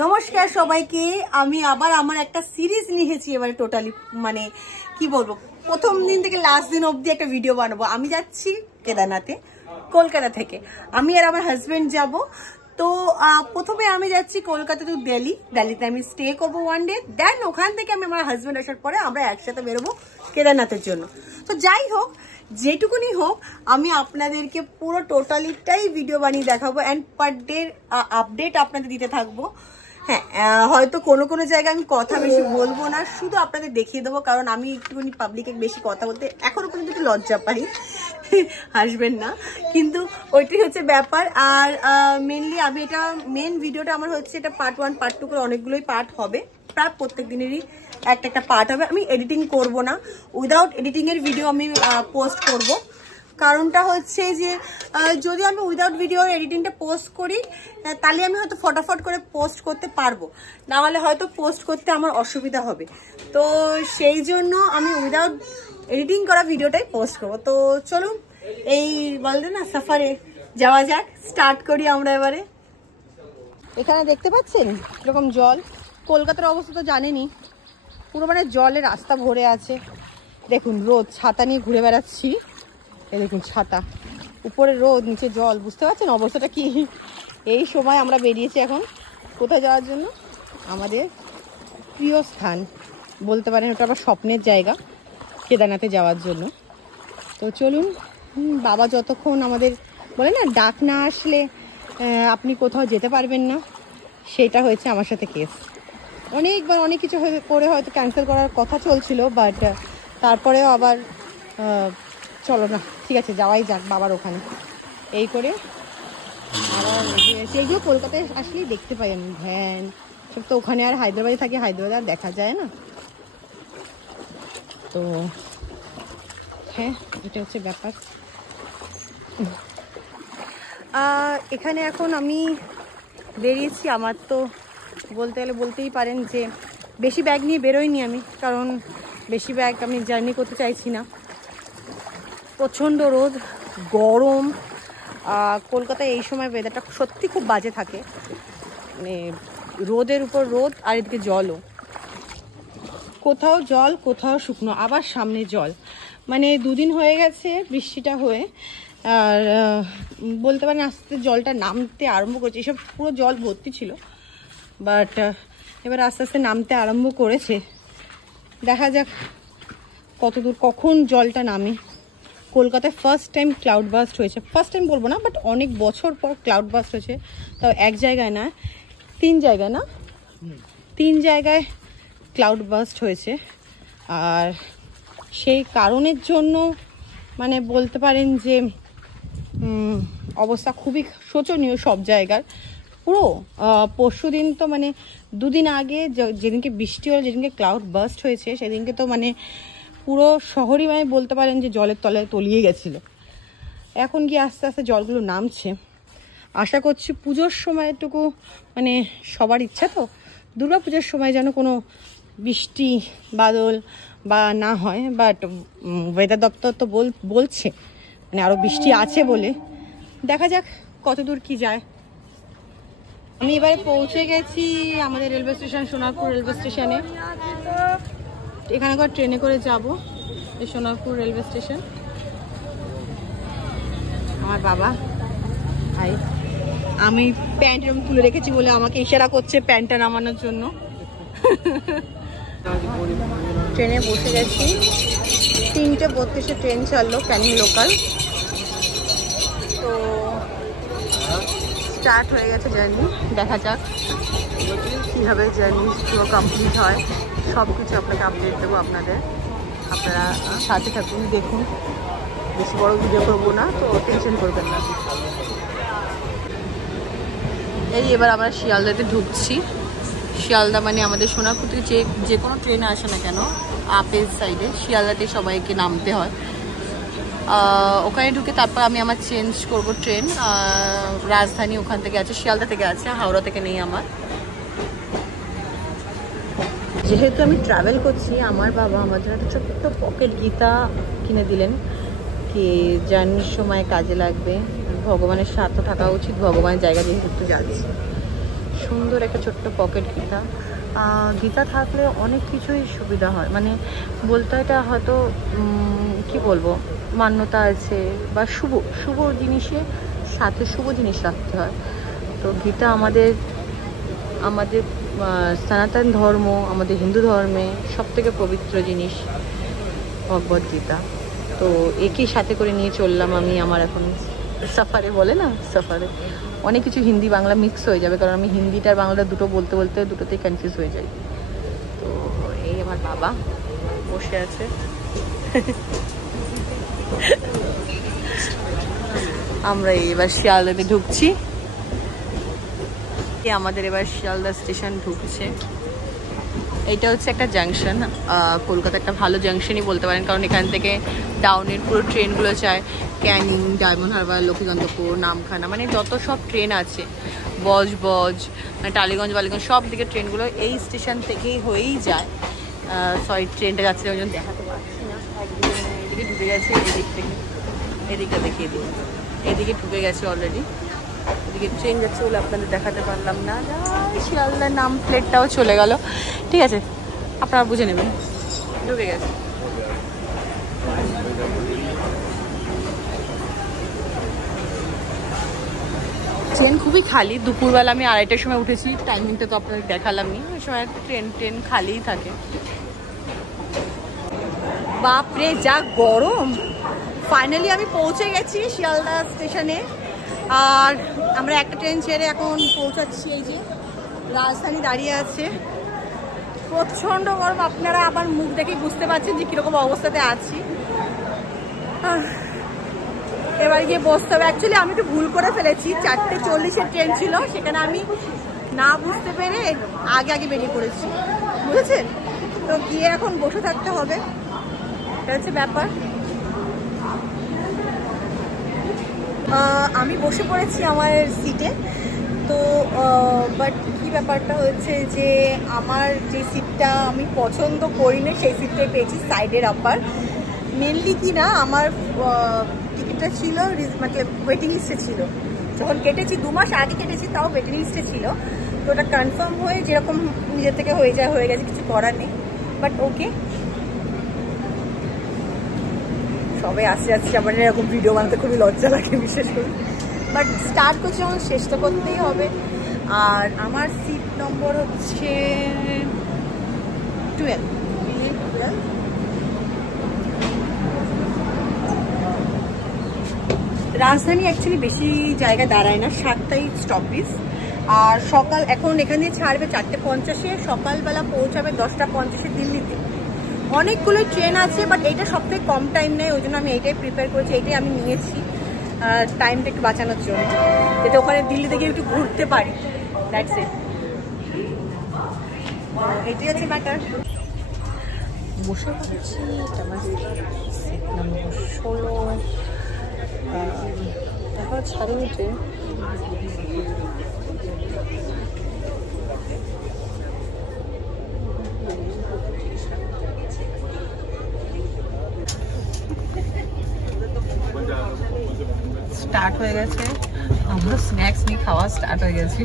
নমস্কার সবাইকে। আমি আবার আমার একটা সিরিজ নিয়েছি এবারে টোটালি, মানে কি বলবো, প্রথম দিন থেকে লাস্ট দিন অবধি একটা ভিডিও বানাবো। আমি যাচ্ছি কেদারনাথে কলকাতা থেকে, আমি আর আমার হাজবেন্ড যাব। তো প্রথমে আমি যাচ্ছি কলকাতা টু দিল্লিতে আমি স্টে করবো 1 ডে, দেন ওখান থেকে আমি আমার হাজবেন্ড আসার পরে আমরা একসাথে বেরোবো কেদারনাথের জন্য। তো যাই হোক, যেটুকুনি হোক, আমি আপনাদেরকে পুরো টোটালিটাই ভিডিও বানিয়ে দেখাবো অ্যান্ড পার ডে আপডেট আপনাদের দিতে থাকবো। হ্যাঁ, হয়তো কোনো কোনো জায়গায় আমি কথা বেশি বলবো না, শুধু আপনাদের দেখিয়ে দেবো, কারণ আমি একটুখানি পাবলিকে বেশি কথা বলতে এখনো পর্যন্ত একটু লজ্জা পাই, হাসবেন না, কিন্তু ওইটাই হচ্ছে ব্যাপার। আর মেনলি আমি এটা মেন ভিডিওটা আমার হচ্ছে এটা পার্ট 1 পার্ট 2 করে অনেকগুলোই পার্ট হবে, প্রায় প্রত্যেক দিনেরই একটা একটা পার্ট হবে। আমি এডিটিং করব না, উইদাউট এডিটিং এর ভিডিও আমি পোস্ট করব। কারণটা হচ্ছে যে যদি আমি উইদাউট ভিডিও এডিটিংটা পোস্ট করি তাহলে আমি হয়তো ফটাফট করে পোস্ট করতে পারবো, না হলে হয়তো পোস্ট করতে আমার অসুবিধা হবে। তো সেই জন্য আমি উইদাউট এডিটিং করা ভিডিওটাই পোস্ট করবো। তো চলুন এই বলতে না সাফারে যাওয়া যাক, স্টার্ট করি আমরা এবারে। এখানে দেখতে পাচ্ছেন এরকম জল, কলকাতার অবস্থা তো জানেনই, পুরো মানে জলে রাস্তা ভরে আছে। দেখুন রোদ, ছাতা নিয়ে ঘুরে বেড়াচ্ছি, এই দেখুন ছাতা, উপরে রোদ নিচে জল, বুঝতে পারছেন অবস্থাটা কি। এই সময় আমরা বেরিয়েছি এখন কোথায় যাওয়ার জন্য, আমাদের প্রিয় স্থান বলতে পারেন, ওটা আবার স্বপ্নের জায়গা, কেদারনাথে যাওয়ার জন্য। তো চলুন, বাবা যতক্ষণ আমাদের বলে না ডাক না আসলে আপনি কোথাও যেতে পারবেন না, সেটা হয়েছে আমার সাথে কেস। অনেকবার অনেক কিছু করে হয়তো ক্যান্সেল করার কথা চলছিল, বাট তারপরেও আবার চলো না, ঠিক আছে যাওয়াই যাক বাবার ওখানে, এই করে আবার সেইগুলো কলকাতায় আসলেই দেখতে পাই আমি, ভ্যান সব তো ওখানে, আর হায়দ্রাবাদে থাকি, হায়দ্রাবাদে আর দেখা যায় না। তো হ্যাঁ, এটা হচ্ছে ব্যাপার। এখানে এখন আমি বেরিয়েছি, আমার তো বলতে গেলে বলতেই পারেন যে বেশি ব্যাগ নিয়ে বেরোইনি আমি, কারণ বেশি ব্যাগ আমি জার্নি করতে চাইছি না। প্রচণ্ড রোদ, গরম, কলকাতায় এই সময় ওয়েদারটা সত্যি খুব বাজে থাকে, মানে রোদের উপর রোদ, আর এদিকে জলও, কোথাও জল কোথাও শুকনো, আবার সামনে জল, মানে দুদিন হয়ে গেছে বৃষ্টিটা হয়ে, আর বলতে পারেন আস্তে জলটা নামতে আরম্ভ করেছে, এসব পুরো জল ভর্তি ছিল, বাট এবার আস্তে আস্তে নামতে আরম্ভ করেছে। দেখা যাক কতদূর কখন জলটা নামে। কলকাতায় ফার্স্ট টাইম ক্লাউড বাস্ট হয়েছে, ফার্স্ট টাইম বলবো না, বাট অনেক বছর পর ক্লাউড বাস্ট হয়েছে, তাও এক জায়গায় না, 3 জায়গায় না, 3 জায়গায় ক্লাউড বাস্ট হয়েছে। আর সেই কারণের জন্য মানে বলতে পারেন যে অবস্থা খুবই শোচনীয় সব জায়গার। পুরো পরশু দিন তো মানে 2 দিন আগে যেদিনকে বৃষ্টি হলো, যেদিনকে ক্লাউড বাস্ট হয়েছে, সেদিনকে তো মানে পুরো শহরই মানে বলতে পারেন যে জলের তলায় তলিয়ে গেছিলো। এখন কি আস্তে আস্তে জলগুলো নামছে, আশা করছি পুজোর সময়টুকু, মানে সবার ইচ্ছা তো দুর্গা পুজোর সময় যেন কোনো বৃষ্টি বাদল বা না হয়, বাট ওয়েদার দপ্তর তো বলছে মানে আরও বৃষ্টি আছে বলে, দেখা যাক কত দূর কি যায়। আমি এবারে পৌঁছে গেছি আমাদের রেলওয়ে স্টেশন, সোনারপুর রেলওয়ে স্টেশনে। এখানে করে ট্রেনে করে যাব এই সোনারপুর রেলওয়ে স্টেশন। আমার বাবা ভাই, আমি প্যান্ট এরকম তুলে রেখেছি বলে আমাকে ইশারা করছে প্যান্টটা নামানোর জন্য। ট্রেনে বসে গেছি, 3:32 ট্রেন ছাড়লো, ক্যানিং লোকাল। তো স্টার্ট হয়ে গেছে জার্নি, দেখা যাক কীভাবে জার্নি পুরো কমপ্লিট হয়, সব কিছু আপনাকে আপডেট দেবো আপনাদের, আপনারা সাথে থাকুন, দেখুন। বেশি বড় ভিডিও করবো না, তো টেনশন করবেন না। এই এবার আমরা শিয়ালদাতে ঢুকছি। শিয়ালদা মানে আমাদের সোনারপুর থেকে যে কোনো ট্রেনে আসে না কেন, আপের সাইডে শিয়ালদাতে সবাইকে নামতে হয়। ওখানে ঢুকে তারপর আমি আমার চেঞ্জ করব ট্রেন, রাজধানী ওখান থেকে আছে, শিয়ালদা থেকে আছে, হাওড়া থেকে নেই আমার। যেহেতু আমি ট্রাভেল করছি, আমার বাবা আমার জন্য একটা ছোট্ট পকেট গীতা কিনে দিলেন, কি জার্নির সময় কাজে লাগবে, ভগবানের সাথে থাকা উচিত, ভগবানের জায়গা যেহেতু একটু যাচ্ছি, সুন্দর একটা ছোট্ট পকেট গীতা। গীতা থাকলে অনেক কিছুই সুবিধা হয়, মানে বলতে এটা হয়তো কি বলবো, মান্যতা আছে বা শুভ জিনিসের সাথে শুভ জিনিস রাখতে হয়। তো গীতা আমাদের সনাতন ধর্ম, আমাদের হিন্দু ধর্মে সবথেকে পবিত্র জিনিস ভগবদ গীতা। তো একই সাথে করে নিয়ে চললাম আমি আমার এখন সফারে, বলে না সফারে, অনেক কিছু হিন্দি বাংলা মিক্স হয়ে যাবে, কারণ আমি হিন্দিটা আর বাংলা দুটো বলতে বলতে দুটোতেই কনফিউজ হয়ে যাই। তো এই আমার বাবা বসে আছে। আমরা এবার শিয়ালদাতে ঢুকছি। আমাদের এবার শিয়ালদা স্টেশন ঢুকছে। এটা হচ্ছে একটা জাংশন, কলকাতা একটা ভালো জাংশনই বলতে পারেন, কারণ এখান থেকে ডাউনের পুরো ট্রেনগুলো যায় ক্যানিং, ডায়মন্ড হারবার, লক্ষ্মীকান্তপুর, নামখানা, মানে যত সব ট্রেন আছে, বজ টালিগঞ্জ বালিগঞ্জ সব দিকে ট্রেনগুলো এই স্টেশন থেকেই হয়েই যায়। সরি, ট্রেনটা যাচ্ছে ওই জন্য দেখাতে পারছি না। এদিকে ঢুকে গেছে, এদিক থেকে এদিকটা দেখিয়ে দিই, এদিকে ঢুকে গেছে অলরেডি। এদিকে ট্রেন যাচ্ছে বলে আপনাদের দেখাতে পারলাম না। শিয়ালদার নাম প্লেটটাও চলে গেল, ঠিক আছে, আপনারা বুঝে নেবেন, ঢুকে গেছে। ট্রেন খুবই খালি। দুপুরবেলা আমি 2:30টার সময় উঠেছি, টাইমিংটা তো আপনাদের দেখালামই, ওই সময় ট্রেন খালিই থাকে। বাপরে যা গরম! ফাইনালি আমি পৌঁছে গেছি শিয়ালদা স্টেশনে, আর আমরা একটা ট্রেন ছেড়ে এখন পৌঁছাচ্ছি। এই যে রাজধানী দাঁড়িয়ে আছে, প্রচণ্ড গরম। আপনারা আবার মুখ দেখেই বুঝতে পারছেন যে কীরকম অবস্থাতে আছি। এবার গিয়ে বসতে হবে। অ্যাকচুয়ালি আমি তো ভুল করে ফেলেছি, 4:40-এর ট্রেন ছিল, সেখানে আমি না বুঝতে পেরে আগে বেরিয়ে পড়েছি, বুঝেছেন? তো গিয়ে এখন বসে থাকতে হবে, এটা হচ্ছে ব্যাপার। আমি বসে পড়েছি আমার সিটে। তো বাট কি ব্যাপারটা হচ্ছে যে আমার যে সিটটা আমি পছন্দ করি না সেই সিটটাই পেয়েছি, সাইডের আপার। মেনলি কি না, আমার টিকিটটা ছিল মানে ওয়েটিং লিস্টে ছিল, যখন কেটেছি 2 মাস আগে কেটেছি, তাও ওয়েটিং লিস্টে ছিল। তো ওটা কনফার্ম হয়ে যেরকম নিজের থেকে হয়ে গেছে, কিছু করার নেই। বাট ওকে, সবাই আসছে আমার এরকম ভিডিও বানাতে খুবই লজ্জা লাগে বিশেষ করে। বাট স্টার্ট করছি যখন, শেষ তো করতেই হবে। আর আমার সিট নম্বর হচ্ছে 12। রাজধানী অ্যাকচুয়ালি বেশি জায়গা দাঁড়ায় না, 7টাই স্টপেজ। আর সকাল এখন এখান দিয়ে ছাড়বে 4:50-এ, সকালবেলা পৌঁছাবে 10:50-এ দিল্লিতে। অনেকগুলো ট্রেন আছে, বাট এইটা সবথেকে কম টাইম নেয়, ওই জন্য আমি এইটাই প্রিপেয়ার করেছি, এইটাই আমি নিয়েছি টাইমটা একটু বাঁচানোর জন্য, যাতে ওখানে দিল্লিতে গিয়ে একটু ঘুরতে পারি। দ্যাটস ইট, এটাই হচ্ছে ম্যাটার। বসে পড়েছি, আমার সিট নম্বর 16। এখন ছাড়েনি ট্রেন। স্টার্ট হয়ে গেছে, আমরা স্ন্যাক্স নিয়ে খাওয়া স্টার্ট হয়ে গেছি।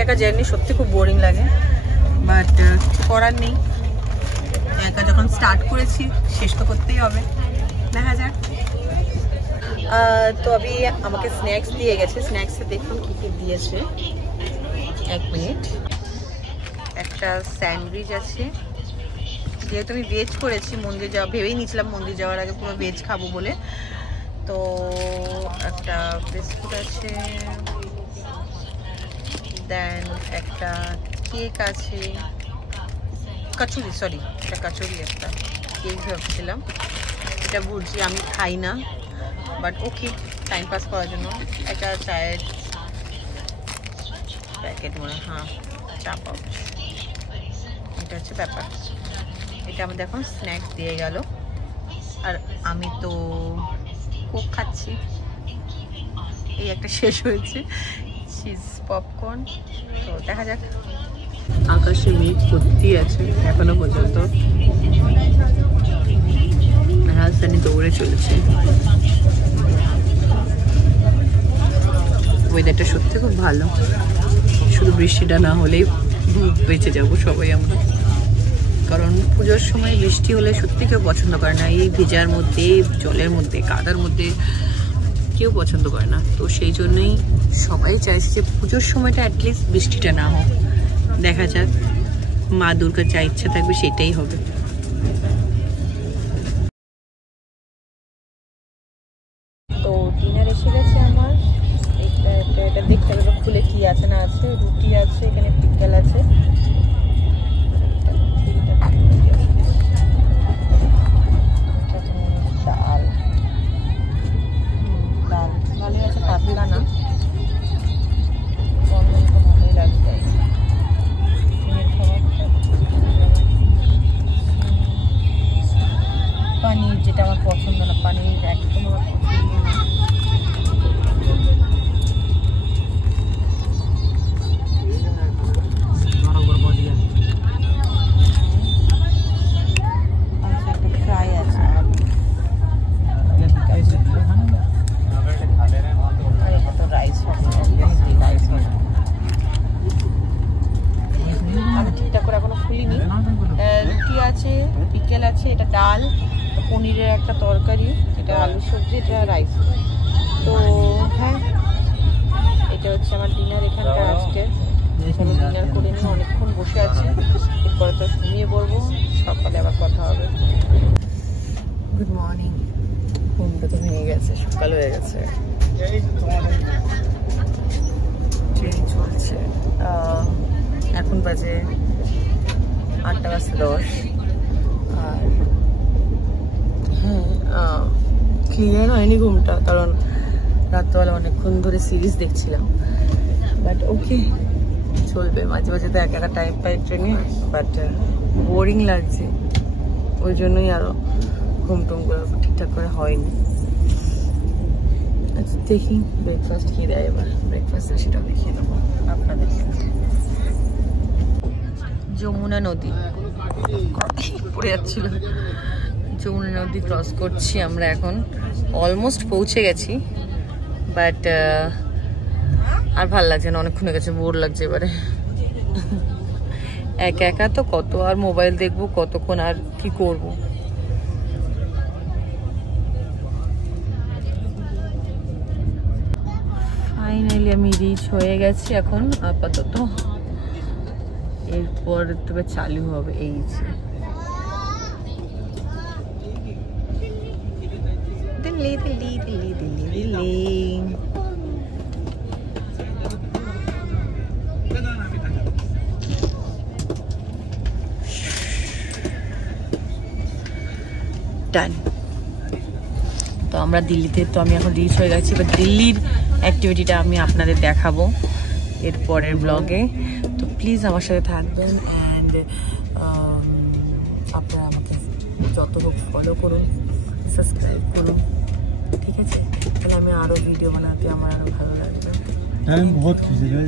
একা জার্নি সত্যি খুব বোরিং লাগে, বাট কিছু করার নেই। একা যখন স্টার্ট করেছি, শেষ তো করতেই হবে, দেখা যাক। তো আমি আমাকে স্ন্যাক্স দিয়ে গেছে, স্ন্যাক্সে দেখুন কি কি দিয়েছে। 1 মিনিট। একটা স্যান্ডউইচ আছে, যেহেতু আমি ভেজ করেছি, মন্দির যাওয়া ভেবেই নিয়েছিলাম মন্দির যাওয়ার আগে পুরো ভেজ খাবো বলে। তো একটা বিস্কুট আছে, দেন একটা কেক আছে, কচুরি, সরি এটা কচুরি, একটা কেক ভাবছিলাম। এটা বুঝছি আমি খাই না, বাট ওকে, টাইম পাস করার জন্য। একটা চায়ের প্যাকেট মনে হয়, হ্যাঁ চা পাউচ, এটা হচ্ছে ব্যাপার। এটা আমাদের এখন স্ন্যাক্স দিয়ে গেল, আর আমি তো কোক খাচ্ছি। এই একটা শেষ হয়েছে, চিজ পপকর্ন। তো দেখা যাক। আকাশে মেঘ ভর্তি আছে এখনো পর্যন্ত, রাজধানী দৌড়ে চলেছে। ওয়েদারটা সত্যি খুব ভালো, শুধু বৃষ্টিটা না হলেই বেঁচে যাবো সবাই আমরা। কারণ পুজোর সময় বৃষ্টি হলে সত্যি কেউ পছন্দ করে না, এই ভেজার মধ্যে, জলের মধ্যে, কাদার মধ্যে কেউ পছন্দ করে না। তো সেই জন্যই সবাই চাইছে যে পুজোর সময়টা অ্যাটলিস্ট বৃষ্টিটা না হোক। দেখা যাক, মা দুর্গার যা ইচ্ছা থাকবে সেটাই হবে। তো ডিনার এসে গেছে আমার। এটা দেখতে হবে খুলে কি আছে না আছে। রুটি আছে, এখানে পিকল আছে, ডাল ভালোই আছে, পাতলা না, ভালোই লাগছে। পানির, যেটা আমার পছন্দ না, পানির একদম আমার পছন্দ না। পিকেল আছে, এটা ডাল, পনিরের একটা তরকারি, এটা আলু সবজি, এটা রাইস। তো হ্যাঁ, এটা হচ্ছে আমার ডিনার এখানকার আজকে। চলো ডিনার করে নিয়ে, অনেকক্ষণ বসে আছি, এরপরে তো ঘুমিয়ে পড়বো, সকালে আবার কথা হবে। Good morning. ঘুমটা তো ভেঙে গেছে, সকাল হয়ে গেছে, ট্রেন চলছে। এখন বাজে 8:10। আর হ্যাঁ, ক্লিয়ার হয়নি ঘুমটা, কারণ রাত্রবেলা অনেকক্ষণ ধরে সিরিজ দেখছিলাম। বাট ওকে, চলবে। মাঝে মাঝে তো একা টাইম পাই ট্রেনে, বাট বোরিং লাগছে, ওই জন্যই আরো ঘুম টুমগুলো ঠিকঠাক করে হয়নি। আচ্ছা দেখি ব্রেকফাস্ট কি দেয় এবার, ব্রেকফাস্ট সেটা দেখিয়ে দেবো আপনাদের। যমুনা নদী পড়ে যাচ্ছিল, যমুনা নদী ক্রস করছি আমরা এখন, অলমোস্ট পৌঁছে গেছি। বাট আর ভাল লাগছে না, অনেকক্ষণ হয়ে গেছে, বোর লাগছে এবারে। একা একা তো কত আর মোবাইল দেখবো, কতক্ষণ আর কি করব। ফাইনালি আমি রিচ হয়ে গেছি এখন আপাতত। এরপর তবে চালু হবে এই যে দিল্লি দিল্লি দিল্লি দিল্লি দিল্লি। ডান। তো আমরা দিল্লিতে, তো আমি এখন রিচ হয়ে গেছি, এবার দিল্লির অ্যাক্টিভিটিটা আমি আপনাদের দেখাবো এরপরের ব্লগে। তো প্লিজ আমার সাথে থাকবেন, অ্যান্ড আপনারা আমাকে যত হোক ফলো করুন, সাবস্ক্রাইব করুন, ঠিক আছে? তাহলে আমি আরও ভিডিও বানাতে আমার আরও ভালো লাগবে। बहुत खुशी है,